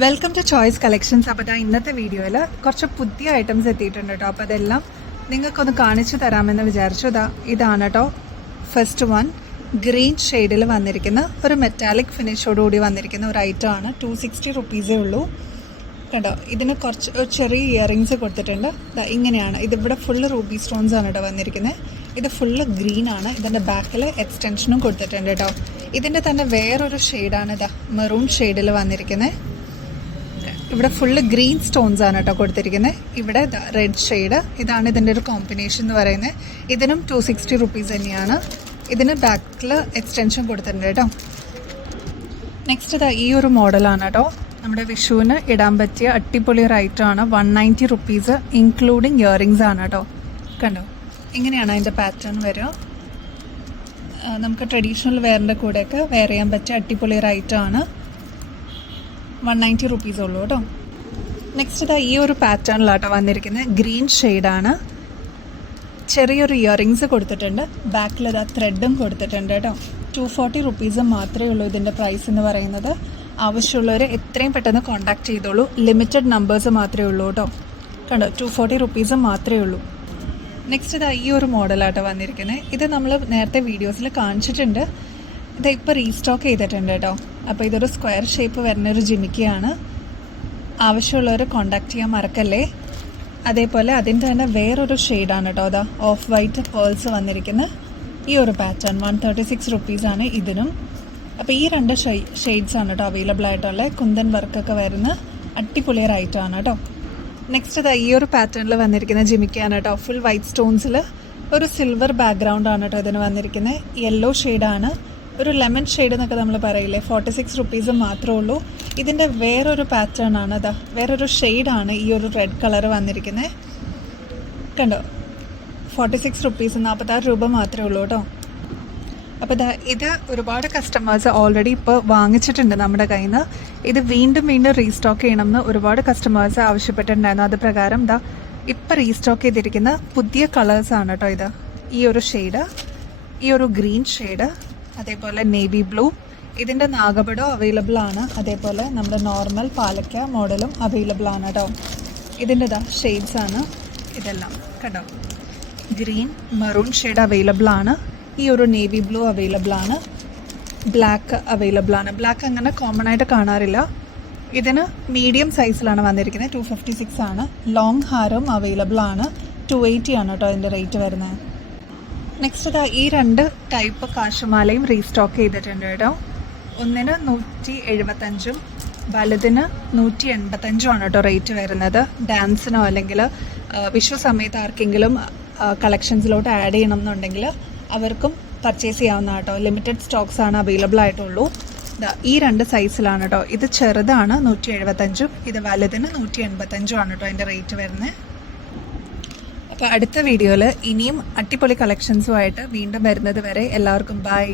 Welcome to choice collections അപ്പോൾ ഇതാ ഇന്നത്തെ വീഡിയോയിൽ കുറച്ച് പുതിയ ഐറ്റംസ് എത്തിയിട്ടുണ്ട് കേട്ടോ. അപ്പോൾ അതെല്ലാം നിങ്ങൾക്കൊന്ന് കാണിച്ചു തരാമെന്ന് വിചാരിച്ചു. ഇതാ ഇതാണ് കേട്ടോ ഫസ്റ്റ് വൺ ഗ്രീൻ ഷെയ്ഡിൽ വന്നിരിക്കുന്ന ഒരു മെറ്റാലിക് ഫിനിഷോടുകൂടി വന്നിരിക്കുന്ന ഒരു ഐറ്റം ആണ്. ടു സിക്സ്റ്റി റുപ്പീസേ ഉള്ളൂ. കേട്ടോ ഇതിന് കുറച്ച് ചെറിയ ഇയറിങ്സ് കൊടുത്തിട്ടുണ്ട്. ഇങ്ങനെയാണ്. ഇതിവിടെ ഫുള്ള് റൂബി സ്റ്റോൺസ് ആണ് കേട്ടോ വന്നിരിക്കുന്നത് ഇത് ഫുള്ള് ഗ്രീൻ ആണ്. ഇതിന്റെ ബാക്കിൽ എക്സ്റ്റൻഷനും കൊടുത്തിട്ടുണ്ട് കേട്ടോ. ഇതിന്റെ തന്നെ വേറൊരു ഷെയ്ഡാണ് ഇതാ മെറൂൺ ഷെയ്ഡിൽ വന്നിരിക്കുന്നത് ഇവിടെ ഫുള്ള് ഗ്രീൻ സ്റ്റോൺസ് ആണ് കേട്ടോ കൊടുത്തിരിക്കുന്നത്. ഇവിടെ റെഡ് ഷെയ്ഡ് ഇതാണ് ഇതിന്റെ ഒരു കോമ്പിനേഷൻ എന്ന് പറയുന്നത്. ഇതിനും ടു സിക്സ്റ്റി റുപ്പീസ് തന്നെയാണ്. ഇതിന് ബാക്കിൽ എക്സ്റ്റൻഷൻ കൊടുത്തിട്ടുണ്ട് കേട്ടോ. നെക്സ്റ്റ് ഇതാ ഈ ഒരു മോഡലാണ് കേട്ടോ. നമ്മുടെ വിഷുവിന് ഇടാൻ പറ്റിയ അടിപൊളി റൈറ്റാണ് one ninety rupees including earrings ആണ് കേട്ടോ. കണ്ടോ? ഇങ്ങനെയാണ് അതിന്റെ പാറ്റേൺ വരിക. നമുക്ക് ട്രഡീഷണൽ വെയറിന്റെ കൂടെയൊക്കെ വെയർ ചെയ്യാൻ പറ്റിയ അടിപൊളി റൈറ്റാണ് വൺ നയന്റി റുപ്പീസ് ഉള്ളൂ കേട്ടോ. നെക്സ്റ്റ് ഇതാ ഈ ഒരു പാറ്റേണിലാട്ടോ വന്നിരിക്കുന്നത്. ഗ്രീൻ ഷെയ്ഡാണ് ചെറിയൊരു ഇയറിങ്സ് കൊടുത്തിട്ടുണ്ട്. ബാക്കിൽ ഇതാ ത്രെഡും കൊടുത്തിട്ടുണ്ട് കേട്ടോ. ടു ഫോർട്ടി റുപ്പീസ് മാത്രമേ ഉള്ളൂ ഇതിന്റെ പ്രൈസ് എന്ന് പറയുന്നത്. ആവശ്യമുള്ളവർ എത്രയും പെട്ടെന്ന് കോൺടാക്ട് ചെയ്തോളൂ. ലിമിറ്റഡ് നമ്പേഴ്സ് മാത്രമേ ഉള്ളൂ കേട്ടോ. കണ്ടോ? ടു ഫോർട്ടി റുപ്പീസ് മാത്രമേ ഉള്ളൂ. നെക്സ്റ്റ് ഇതാ ഈ ഒരു മോഡലാട്ടോ വന്നിരിക്കുന്നത്. ഇത് നമ്മൾ നേരത്തെ വീഡിയോസിൽ കാണിച്ചിട്ടുണ്ട്. ഇത് ഇപ്പോൾ റീസ്റ്റോക്ക് ചെയ്തിട്ടുണ്ട് കേട്ടോ. അപ്പോൾ ഇതൊരു സ്ക്വയർ ഷേപ്പ് വരുന്ന ഒരു ജിമിക്കയാണ്. ആവശ്യമുള്ളവർ കോണ്ടാക്ട് ചെയ്യാൻ മറക്കല്ലേ? അതേപോലെ അതിന്റെ തന്നെ വേറൊരു ഷെയ്ഡാണ് കേട്ടോ അതാ ഓഫ് വൈറ്റ് പേൾസ് വന്നിരിക്കുന്ന ഈ ഒരു പാറ്റേൺ വൺ തേർട്ടി സിക്സ് റുപ്പീസാണ് ഇതിനും. അപ്പോൾ ഈ രണ്ട് ഷെയ്ഡ്സ് ആണ് കേട്ടോ അവൈലബിൾ ആയിട്ടുള്ളത് കുന്തൻ വർക്കൊക്കെ വരുന്ന അടിപൊളി ആണ് കേട്ടോ നെക്സ്റ്റ് ഇതാ ഈ ഒരു പാറ്റേണിൽ വന്നിരിക്കുന്ന ജിമിക്കയാണ് കേട്ടോ ഫുൾ വൈറ്റ് സ്റ്റോൺസിൽ ഒരു സിൽവർ ബാക്ക്ഗ്രൗണ്ട് ആണ് കേട്ടോ ഇതിന് വന്നിരിക്കുന്നത് യെല്ലോ ഷെയ്ഡാണ് ഒരു ലെമൺ ഷെയ്ഡ് എന്നൊക്കെ നമ്മൾ പറയില്ലേ? ഫോർട്ടി സിക്സ് റുപ്പീസ് മാത്രമേ ഉള്ളൂ. ഇതിന്റെ വേറൊരു പാറ്റേൺ ആണ് അതാ. വേറൊരു ഷെയ്ഡാണ് ഈ ഒരു റെഡ് കളർ വന്നിരിക്കുന്നത് കണ്ടോ? ഫോർട്ടി സിക്സ് റുപ്പീസ് നാൽപ്പത്താറ് രൂപ മാത്രമേ ഉള്ളൂ കേട്ടോ. അപ്പോൾ ഇതാ ഇത് ഒരുപാട് കസ്റ്റമേഴ്സ് ഓൾറെഡി ഇപ്പോൾ വാങ്ങിച്ചിട്ടുണ്ട് നമ്മുടെ കയ്യിൽ നിന്ന് ഇത് വീണ്ടും വീണ്ടും റീസ്റ്റോക്ക് ചെയ്യണമെന്ന് ഒരുപാട് കസ്റ്റമേഴ്സ് ആവശ്യപ്പെട്ടിട്ടുണ്ടായിരുന്നു. അത് പ്രകാരം ഇതാ ഇപ്പം റീസ്റ്റോക്ക് ചെയ്തിരിക്കുന്ന പുതിയ കളേഴ്സാണ് കേട്ടോ ഇത്. ഈ ഒരു ഷെയ്ഡ് ഈ ഒരു ഗ്രീൻ ഷെയ്ഡ് അതേപോലെ നേവി ബ്ലൂ. ഇതിന്റെ നാഗപടം അവൈലബിൾ ആണ്. അതേപോലെ നമ്മുടെ നോർമൽ പാലക്ക മോഡലും അവൈലബിൾ ആണ് കേട്ടോ ഇതിന്റെ ഇതാ ഷെയ്ഡ്സ് ആണ്. ഇതെല്ലാം കേട്ടോ ഗ്രീൻ മെറൂൺ ഷെയ്ഡ് അവൈലബിൾ ആണ്. ഈ ഒരു നേവി ബ്ലൂ അവൈലബിൾ ആണ്. ബ്ലാക്ക് അവൈലബിൾ ആണ്. ബ്ലാക്ക് അങ്ങനെ കോമൺ ആയിട്ട് കാണാറില്ല. ഇതിന് മീഡിയം സൈസിലാണ് വന്നിരിക്കുന്നത്. ടു ഫിഫ്റ്റി സിക്സ് ആണ്. ലോങ് ഹാരം അവൈലബിൾ ആണ്. ടു എയ്റ്റി ആണ് കേട്ടോ അതിന്റെ റേറ്റ് വരുന്നത്. നെക്സ്റ്റ് ഇതാ ഈ രണ്ട് ടൈപ്പ് കാശുമാലയും റീസ്റ്റോക്ക് ചെയ്തിട്ടുണ്ട് കേട്ടോ. ഒന്നിന് നൂറ്റി എഴുപത്തഞ്ചും വലുതിന് നൂറ്റി എൺപത്തഞ്ചും ആണ് കേട്ടോ റേറ്റ് വരുന്നത്. ഡാൻസിനോ അല്ലെങ്കിൽ വിഷു സമയത്ത് ആർക്കെങ്കിലും കളക്ഷൻസിലോട്ട് ആഡ് ചെയ്യണം എന്നുണ്ടെങ്കിൽ അവർക്കും പർച്ചേസ് ചെയ്യാവുന്ന കേട്ടോ. ലിമിറ്റഡ് സ്റ്റോക്സ് ആണ് അവൈലബിൾ ആയിട്ടുള്ളൂ. ഈ രണ്ട് സൈസിലാണ് കേട്ടോ. ഇത് ചെറുതാണ് നൂറ്റി എഴുപത്തഞ്ചും ഇത് വലുതിന് നൂറ്റി എൺപത്തഞ്ചും ആണ് കേട്ടോ അതിന്റെ റേറ്റ് വരുന്നത്. അപ്പോൾ അടുത്ത വീഡിയോയിൽ ഇനിയും അടിപൊളി കളക്ഷൻസുമായിട്ട് വീണ്ടും വരുന്നത് വരെ എല്ലാവർക്കും ബൈ